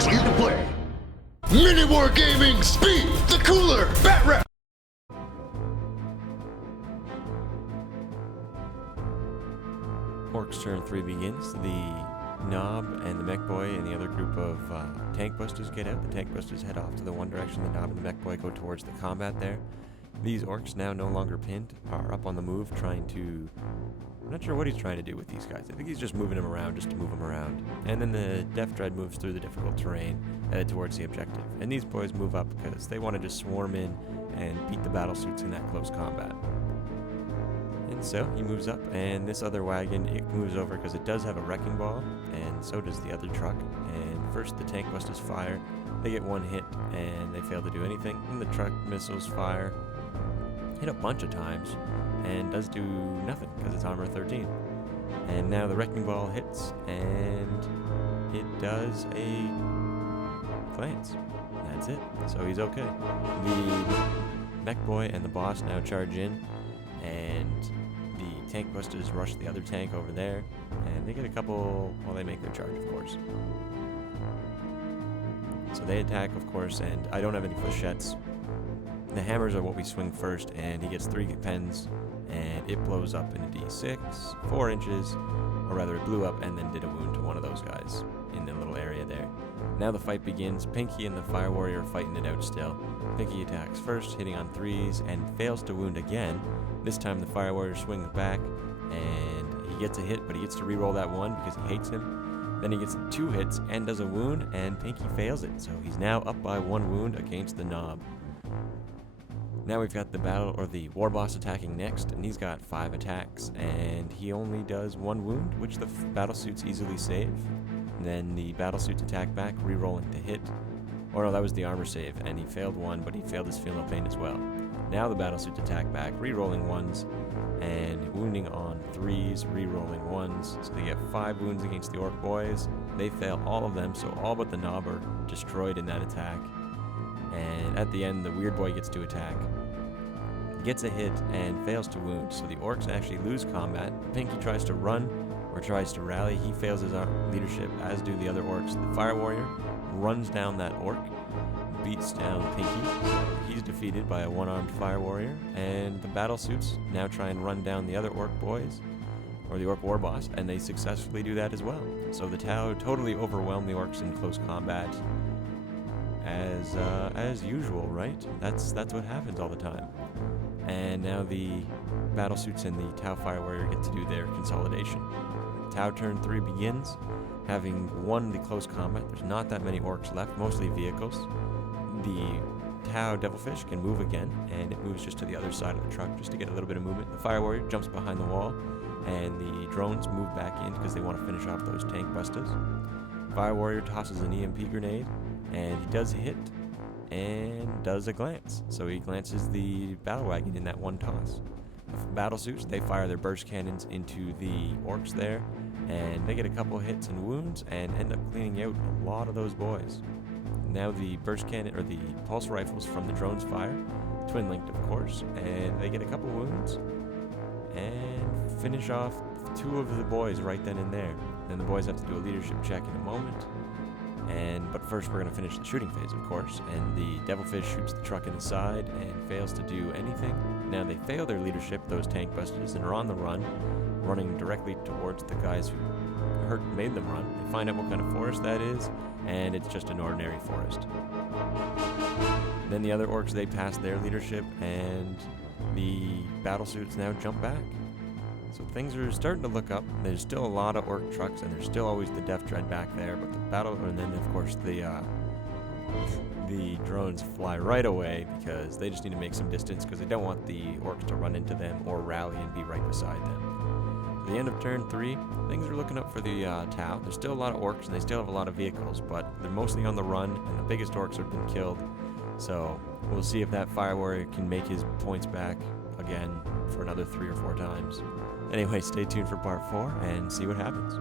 Orks lead the play. MiniWarGaming, speed, the cooler, bat rap. Orks turn 3 begins. The Knob and the Mech Boy and the other group of tank busters get out. The tank busters head off to the one direction. The Knob and the Mech Boy go towards the combat there. These Orks, now no longer pinned, are up on the move trying to... I'm not sure what he's trying to do with these guys. I think he's just moving them around just to move them around. And then the Death Dread moves through the difficult terrain, headed towards the objective. And these boys move up because they want to just swarm in and beat the battle suits in that close combat. And so he moves up, and this other wagon, it moves over because it does have a wrecking ball, and so does the other truck. And first the tank busters fire, they get one hit, and they fail to do anything. And the truck missiles fire, hit a bunch of times, and does do nothing because it's armor 13. And now the wrecking ball hits, and it does a glance. That's it. So he's okay. The Mech Boy and the boss now charge in, and the tank busters rush the other tank over there, and they get a couple, well, they make their charge, of course. So they attack, of course, and I don't have any flechettes. The hammers are what we swing first, and he gets 3 pens, and it blows up in a D6, 4 inches, or rather it blew up and then did a wound to one of those guys in the little area there. Now the fight begins. Pinky and the Fire Warrior are fighting it out still. Pinky attacks first, hitting on 3s, and fails to wound again. This time the Fire Warrior swings back, and he gets a hit, but he gets to reroll that one because he hates him. Then he gets 2 hits and does a wound, and Pinky fails it, so he's now up by 1 wound against the Knob. Now we've got the battle, or the war boss attacking next, and he's got 5 attacks, and he only does 1 wound, which the battle suits easily save. And then the battle suits attack back, re-rolling to hit. Or no, that was the armor save, and he failed 1, but he failed his feel no pain as well. Now the battle suits attack back, re-rolling 1s, and wounding on 3s, re-rolling 1s. So they get 5 wounds against the Ork boys. They fail all of them, so all but the Knob are destroyed in that attack. And at the end, the Weird Boy gets to attack, gets a hit, and fails to wound. So the Orks actually lose combat. Pinky tries to run, or tries to rally. He fails his leadership, as do the other Orks. The Fire Warrior runs down that Ork, beats down Pinky. He's defeated by a 1-armed Fire Warrior, and the battle suits now try and run down the other Ork boys, or the Ork war boss, and they successfully do that as well. So the Tau totally overwhelm the Orks in close combat, as usual, right? That's what happens all the time. And now the battle suits and the Tau Fire Warrior get to do their consolidation. Tau turn 3 begins, having won the close combat. There's not that many Orks left, mostly vehicles. The Tau Devilfish can move again, and it moves just to the other side of the truck just to get a little bit of movement. The Fire Warrior jumps behind the wall, and the drones move back in because they want to finish off those tank busters. Fire Warrior tosses an EMP grenade, and he does hit and does a glance. So he glances the battle wagon in that one toss. The battle suits, they fire their burst cannons into the Orks there, and they get a couple hits and wounds and end up cleaning out a lot of those boys. Now the burst cannon, or the pulse rifles from the drones fire, twin linked of course, and they get a couple wounds and finish off 2 of the boys right then and there. Then the boys have to do a leadership check in a moment. But first we're going to finish the shooting phase, of course, and the Devilfish shoots the truck in the side and fails to do anything. Now they fail their leadership, those tank busters, and are on the run, running directly towards the guys who made them run. They find out what kind of forest that is, and it's just an ordinary forest. Then the other Orks, they pass their leadership, and the battle suits now jump back. So things are starting to look up. There's still a lot of Ork trucks, and there's still always the Death Dread back there, but the battle, and then of course the drones fly right away because they just need to make some distance because they don't want the Orks to run into them or rally and be right beside them. At the end of turn 3, things are looking up for the Tau. There's still a lot of Orks, and they still have a lot of vehicles, but they're mostly on the run, and the biggest Orks have been killed. So we'll see if that Fire Warrior can make his points back again for another 3 or 4 times. Anyway, stay tuned for part 4 and see what happens.